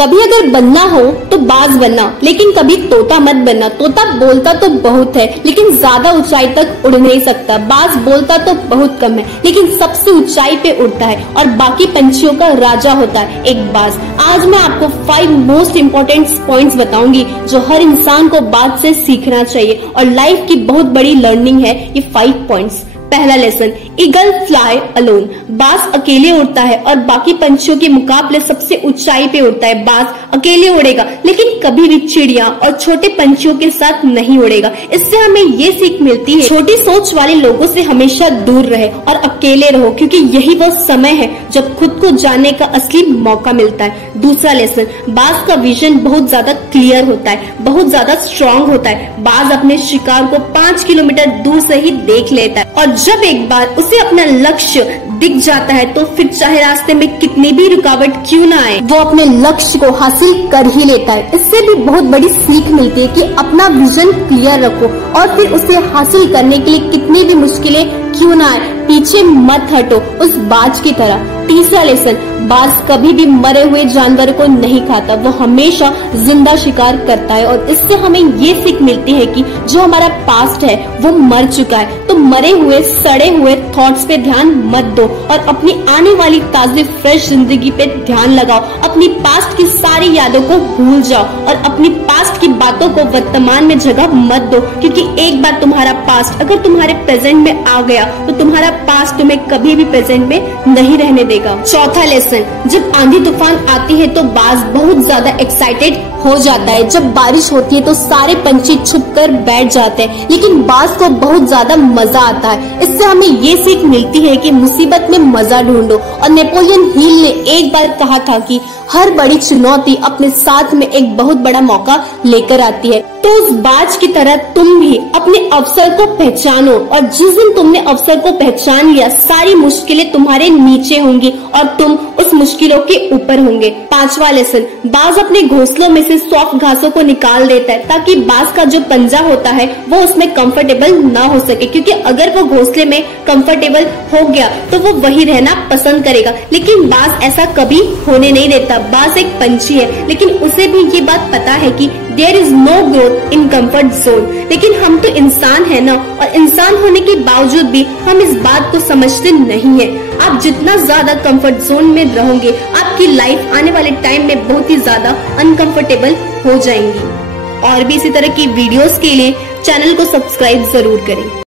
कभी अगर बनना हो तो बाज बनना, लेकिन कभी तोता मत बनना। तोता बोलता तो बहुत है लेकिन ज्यादा ऊंचाई तक उड़ नहीं सकता। बाज बोलता तो बहुत कम है लेकिन सबसे ऊंचाई पे उड़ता है और बाकी पंछियों का राजा होता है एक बाज। आज मैं आपको 5 मोस्ट इम्पोर्टेंट पॉइंट्स बताऊंगी जो हर इंसान को बाज से सीखना चाहिए और लाइफ की बहुत बड़ी लर्निंग है ये 5 पॉइंट्स। पहला लेसन, ईगल फ्लाई अलोन। बाज अकेले उड़ता है और बाकी पंछियों के मुकाबले सबसे ऊंचाई पे उड़ता है। बाज अकेले उड़ेगा लेकिन कभी भी चिड़िया और छोटे पंछियों के साथ नहीं उड़ेगा। इससे हमें ये सीख मिलती है छोटी सोच वाले लोगों से हमेशा दूर रहे और अकेले रहो, क्योंकि यही वो समय है जब खुद को जानने का असली मौका मिलता है। दूसरा लेसन, बाज का विजन बहुत ज्यादा क्लियर होता है, बहुत ज्यादा स्ट्रांग होता है। बाज अपने शिकार को 5 किलोमीटर दूर से ही देख लेता है और जब एक बार उसे अपना लक्ष्य दिख जाता है तो फिर चाहे रास्ते में कितनी भी रुकावट क्यों ना आए, वो अपने लक्ष्य को हासिल कर ही लेता है। इससे भी बहुत बड़ी सीख मिलती है कि अपना विजन क्लियर रखो और फिर उसे हासिल करने के लिए कितनी भी मुश्किलें क्यों ना आए, पीछे मत हटो उस बाज की तरह। तीसरा लेसन, बाज कभी भी मरे हुए जानवर को नहीं खाता, वो हमेशा जिंदा शिकार करता है और इससे हमें ये सीख मिलती है कि जो हमारा पास्ट है वो मर चुका है, तो मरे हुए सड़े हुए थॉट्स पे ध्यान मत दो और अपनी आने वाली ताजी फ्रेश जिंदगी पे ध्यान लगाओ। अपनी पास्ट की सारी यादों को भूल जाओ और अपनी पास्ट की बातों को वर्तमान में जगह मत दो, क्योंकि एक बार तुम्हारा पास्ट अगर तुम्हारे प्रेजेंट में आ गया तो तुम्हारा पास्ट तुम्हें कभी भी प्रेजेंट में नहीं रहने देगा। चौथा लेसन, जब आंधी तूफान आती है तो बाज बहुत ज्यादा एक्साइटेड हो जाता है। जब बारिश होती है तो सारे पंछी छुपकर बैठ जाते हैं, लेकिन बाज को बहुत ज्यादा मजा आता है। इससे हमें ये सीख मिलती है कि मुसीबत में मजा ढूंढो और नेपोलियन हिल ने एक बार कहा था कि हर बड़ी चुनौती अपने साथ में एक बहुत बड़ा मौका लेकर आती है। तो उस बाज की तरह तुम भी अपने अवसर को पहचानो और जिस दिन तुमने अवसर को पहचान लिया सारी मुश्किलें तुम्हारे नीचे होंगी और तुम उस मुश्किलों के ऊपर होंगे। पांचवा लेसन, बाज अपने घोंसलों में से सॉफ्ट घासों को निकाल देता है ताकि बाज का जो पंजा होता है वो उसमें कंफर्टेबल ना हो सके, क्योंकि अगर वो घोंसले में कंफर्टेबल हो गया तो वो वही रहना पसंद करेगा। लेकिन बाज ऐसा कभी होने नहीं देता। बाज एक पंछी है लेकिन उसे भी ये बात पता है कि there is no growth in comfort zone. लेकिन हम तो इंसान है ना, और इंसान होने के बावजूद भी हम इस बात को समझते नहीं है। आप जितना ज्यादा कंफर्ट जोन में रहोगे आपकी लाइफ आने वाले टाइम में बहुत ही ज्यादा अनकंफर्टेबल हो जाएंगी। और भी इसी तरह की वीडियोस के लिए चैनल को सब्सक्राइब जरूर करें।